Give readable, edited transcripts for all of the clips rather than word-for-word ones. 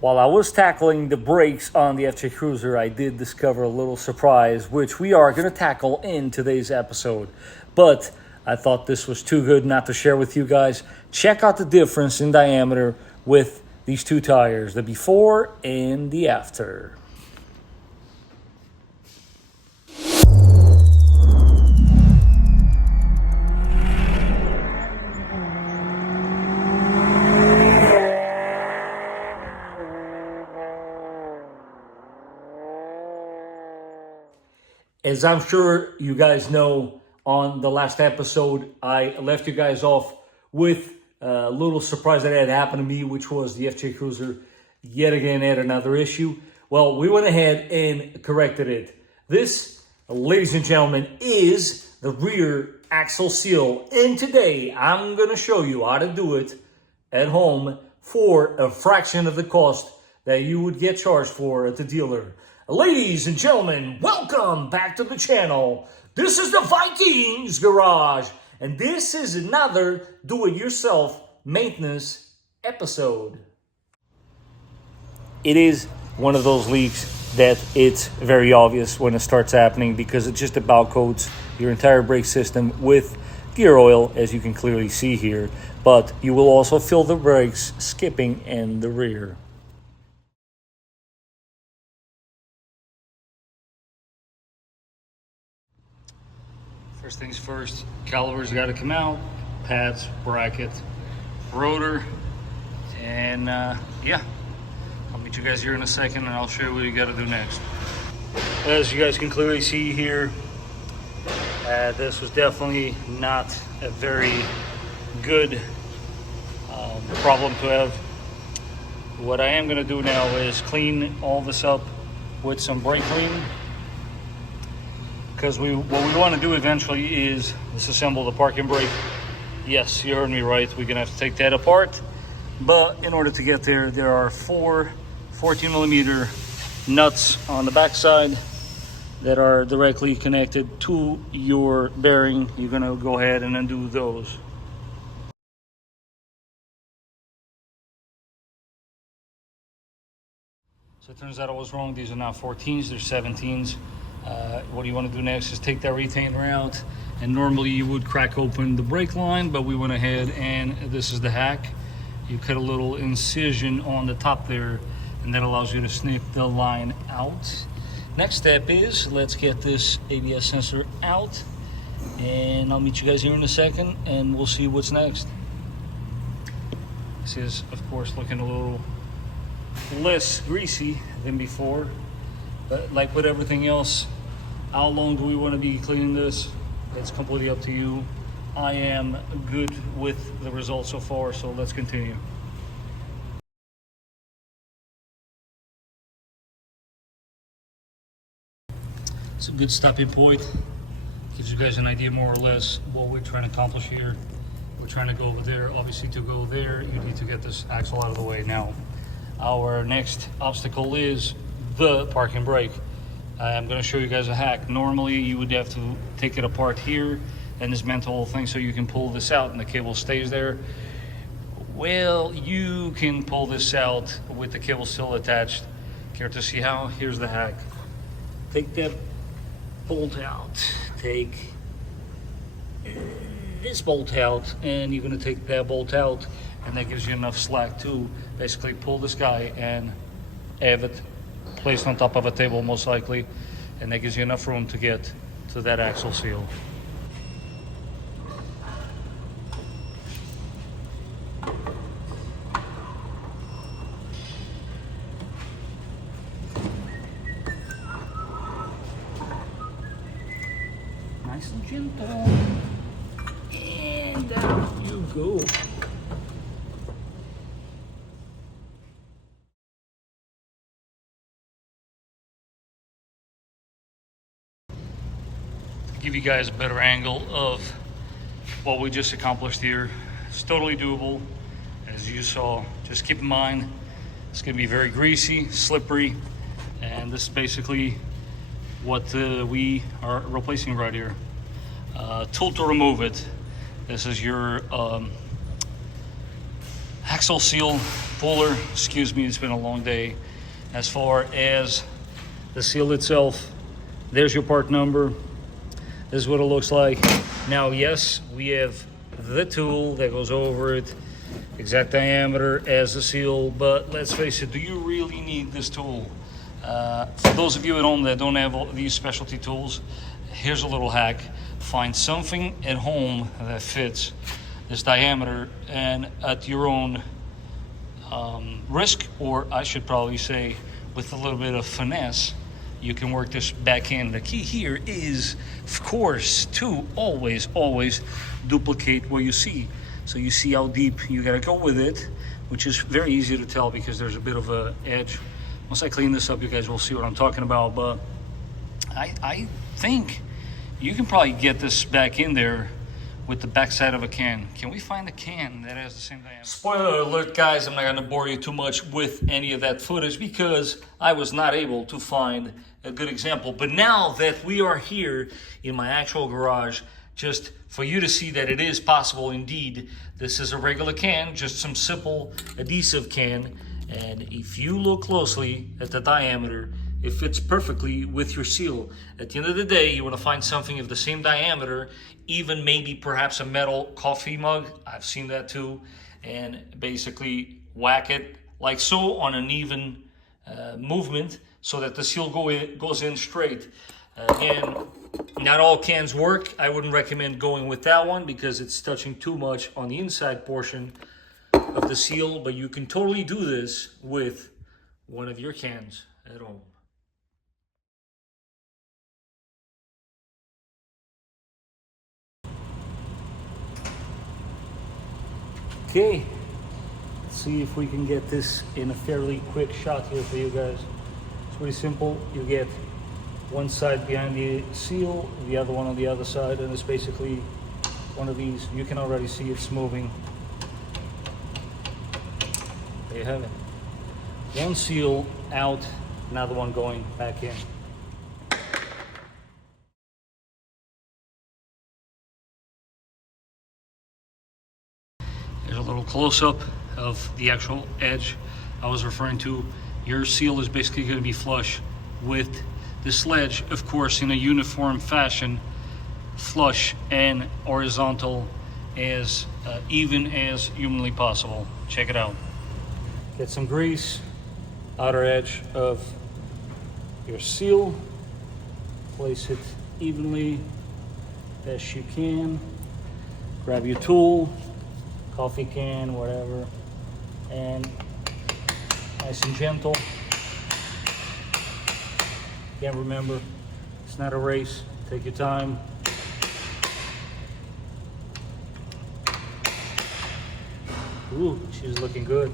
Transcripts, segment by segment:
While I was tackling the brakes on the FJ Cruiser, I did discover a little surprise, which we are going to tackle in today's episode. But I thought this was too good not to share with you guys. Check out the difference in diameter with these two tires, the before and the after. As I'm sure you guys know, on the last episode, I left you guys off with a little surprise that had happened to me, which was the FJ Cruiser yet again had another issue. Well, we went ahead and corrected it. This, ladies and gentlemen, is the rear axle seal. And today, I'm going to show you how to do it at home for a fraction of the cost that you would get charged for at the dealer. Ladies and gentlemen, welcome back to the channel. This is the Vikings Garage, and this is another do-it-yourself maintenance episode. It is one of those leaks that it's very obvious when it starts happening because it just about coats your entire brake system with gear oil, as you can clearly see here, but you will also fill the brakes skipping in the rear. First things first, calipers got to come out, pads, bracket, rotor, and yeah, I'll meet you guys here in a second and I'll show you what you got to do next. As you guys can clearly see here, this was definitely not a very good problem to have. What I am going to do now is clean all this up with some brake clean. Because what we want to do eventually is disassemble the parking brake. Yes, you heard me right. We're going to have to take that apart. But in order to get there, there are four 14mm nuts on the backside that are directly connected to your bearing. You're going to go ahead and undo those. So it turns out I was wrong. These are not 14s, they're 17s. What you want to do next is take that retainer out, and normally you would crack open the brake line, but we went ahead and this is the hack. You cut a little incision on the top there, and that allows you to snip the line out. Next step is let's get this ABS sensor out, and I'll meet you guys here in a second and we'll see what's next. This is of course looking a little less greasy than before. But like with everything else, how long do we want to be cleaning this? It's completely up to you. I am good with the results so far, so let's continue. It's a good stopping point. Gives you guys an idea more or less what we're trying to accomplish here. We're trying to go over there. Obviously to go there, you need to get this axle out of the way. Now, our next obstacle is the parking brake. I'm going to show you guys a hack. Normally you would have to take it apart here and dismantle the whole thing so you can pull this out and the cable stays there. Well, you can pull this out with the cable still attached. Care to see how? Here's the hack. Take that bolt out, take this bolt out, and you're going to take that bolt out, and that gives you enough slack to basically pull this guy and have it placed on top of a table most likely, and that gives you enough room to get to that axle seal. Nice and gentle, and down you go. Give you guys a better angle of what we just accomplished here. It's totally doable, as you saw. Just keep in mind, it's going to be very greasy, slippery, and this is basically what we are replacing right here. Tool to remove it. This is your axle seal spooler. Excuse me, it's been a long day. As far as the seal itself, there's your part number. This is what it looks like. Now, yes, we have the tool that goes over it, exact diameter as the seal, but let's face it, do you really need this tool? For those of you at home that don't have all these specialty tools, here's a little hack. Find something at home that fits this diameter, and at your own risk, or I should probably say with a little bit of finesse, you can work this back in. The key here is, of course, to always duplicate what you see. So you see how deep you gotta go with it, which is very easy to tell because there's a bit of a edge. Once I clean this up, you guys will see what I'm talking about, but I think you can probably get this back in there with the backside of a can. Can we find a can that has the same diameter? Spoiler alert, guys, I'm not gonna bore you too much with any of that footage because I was not able to find a good example. But now that we are here in my actual garage, just for you to see that it is possible indeed, this is a regular can, just some simple adhesive can. And if you look closely at the diameter, it fits perfectly with your seal. At the end of the day, you want to find something of the same diameter, even maybe perhaps a metal coffee mug. I've seen that too. And basically whack it like so on an even movement so that the seal goes in straight. Again, not all cans work. I wouldn't recommend going with that one because it's touching too much on the inside portion of the seal, but you can totally do this with one of your cans at home. Okay, let's see if we can get this in a fairly quick shot here for you guys. It's pretty simple. You get one side behind the seal, the other one on the other side, and it's basically one of these. You can already see it's moving. There you have it. One seal out, another one going back in. There's a little close-up of the actual edge I was referring to. Your seal is basically going to be flush with the sledge, of course, in a uniform fashion, flush and horizontal, as even as humanly possible. Check it out. Get some grease, outer edge of your seal, place it evenly as you can. Grab your tool, coffee can, whatever, and nice and gentle. Again, remember, it's not a race. Take your time. Ooh, she's looking good.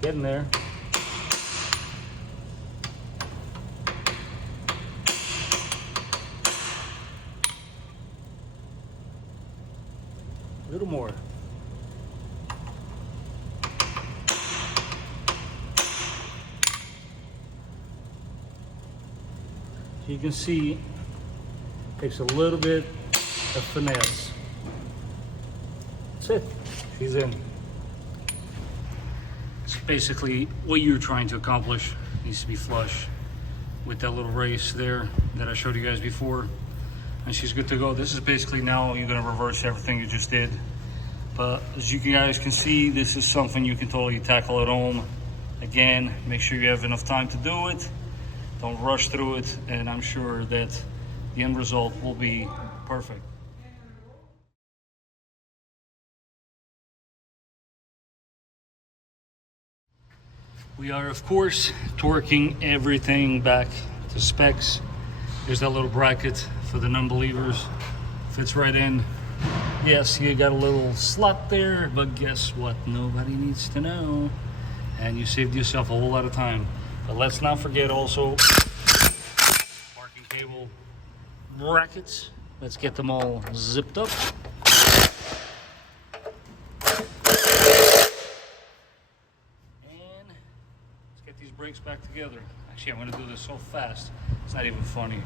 Getting there. A little more. You can see, takes a little bit of finesse. That's it. She's in. It's basically what you're trying to accomplish. It needs to be flush with that little race there that I showed you guys before. And she's good to go. This is basically now you're gonna reverse everything you just did. But as you guys can see, this is something you can totally tackle at home. Again, make sure you have enough time to do it. Don't rush through it, and I'm sure that the end result will be perfect. We are, of course, torquing everything back to specs. There's that little bracket for the non-believers. Fits right in. Yes, you got a little slot there, but guess what? Nobody needs to know. And you saved yourself a whole lot of time. But let's not forget also parking cable brackets. Let's get them all zipped up. And let's get these brakes back together. Actually, I'm gonna do this so fast, it's not even funny.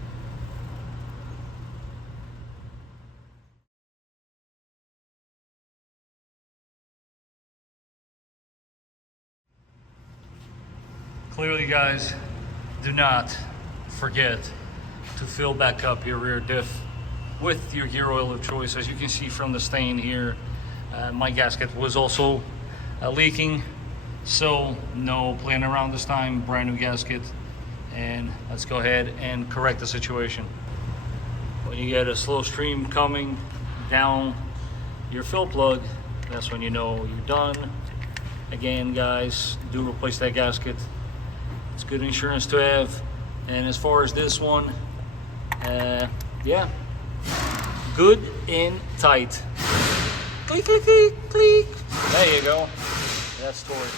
Clearly, guys, do not forget to fill back up your rear diff with your gear oil of choice. As you can see from the stain here, my gasket was also leaking, so no playing around this time. Brand new gasket, and let's go ahead and correct the situation. When you get a slow stream coming down your fill plug, that's when you know you're done. Again, guys, do replace that gasket. It's good insurance to have. And as far as this one, yeah, good and tight. Click, click, click, click. There you go. That's story.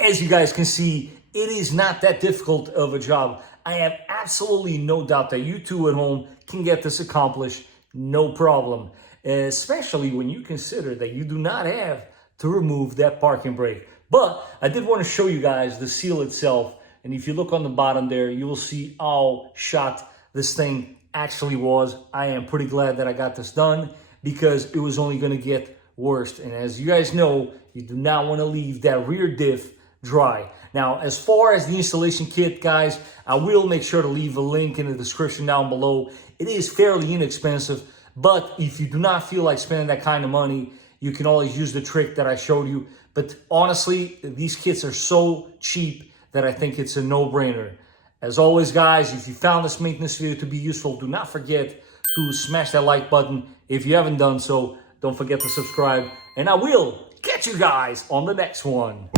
As you guys can see, it is not that difficult of a job. I have absolutely no doubt that you two at home can get this accomplished, no problem. Especially when you consider that you do not have to remove that parking brake. But I did want to show you guys the seal itself. And if you look on the bottom there, you will see how shot this thing actually was. I am pretty glad that I got this done because it was only going to get worse. And as you guys know, you do not want to leave that rear diff dry. Now, as far as the installation kit, guys, I will make sure to leave a link in the description down below. It is fairly inexpensive, but if you do not feel like spending that kind of money, you can always use the trick that I showed you. But honestly, these kits are so cheap that I think it's a no-brainer. As always, guys, if you found this maintenance video to be useful, do not forget to smash that like button. If you haven't done so, don't forget to subscribe. And I will catch you guys on the next one.